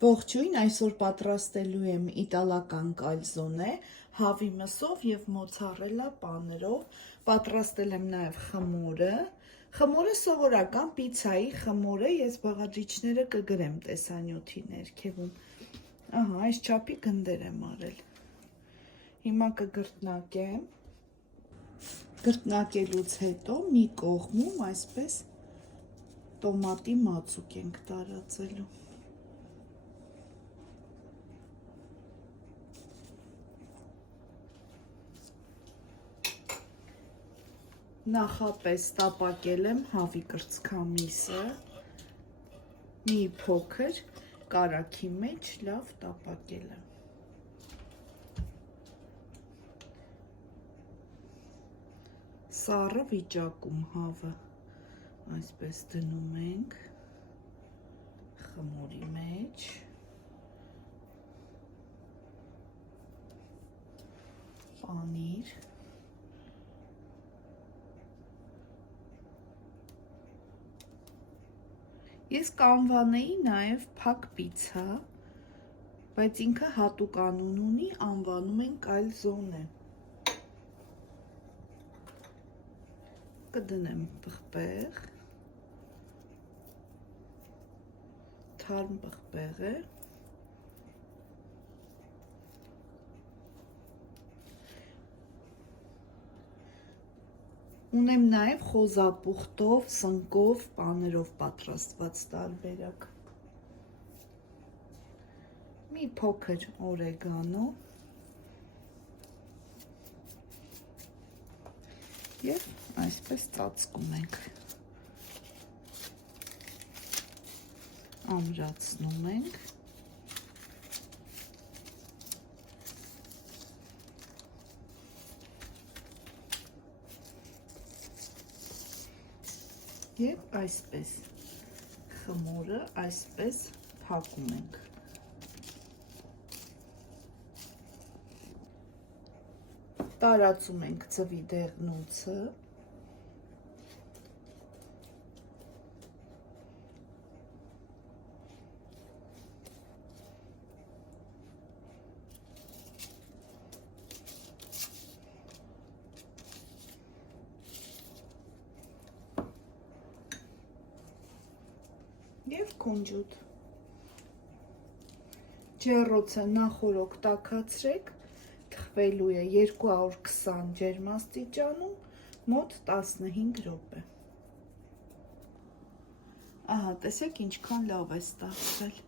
Ողջույն, այսօր պատրաստելու եմ իտալական կալզոնե, հավի մսով և մոցարելա պաներով, պատրաստել եմ նաև խմորը, խմորը սովորական պիցայի խմոր է, ես բաղադրիչները կգրեմ տեսանյութի ներքևում, ահա այս չափի գնդեր եմ արել, հիմա կգրտնակեմ, գրտնակելուց հետո մի կողմում այսպես տոմատի մածուկ ենք տարածելու. Նախապես տապակել եմ հավի կրծքամիսը, մի փոքր կարագի մեջ լավ տապակել եմ. Սառը վիճակում հավը այսպես դնում ենք խմորի մեջ, պանիր, ես կանվանեի նաև փակ պիցա, բայց ինքը հատուկ անուն ունի, անվանում են կալզոնե. կդնեմ պղպեղ, թարմ պղպեղ է, ունեմ նաև խոզապուխտով, սնկով, պաներով պատրաստված տարբերակ, մի փոքր օրեգանո և այսպես ծածկում ենք, ամրացնում ենք, և այսպես խմորը այսպես փակում ենք. Տարածում ենք ձվի դեղնուցը, և կունջուտ, ջեռոցը նախօրոք տաքացրեք, թխվելու է 220 ջերմաստիճանում մոտ 15 րոպե. ահա տեսեք ինչքան լավ է ստացվել.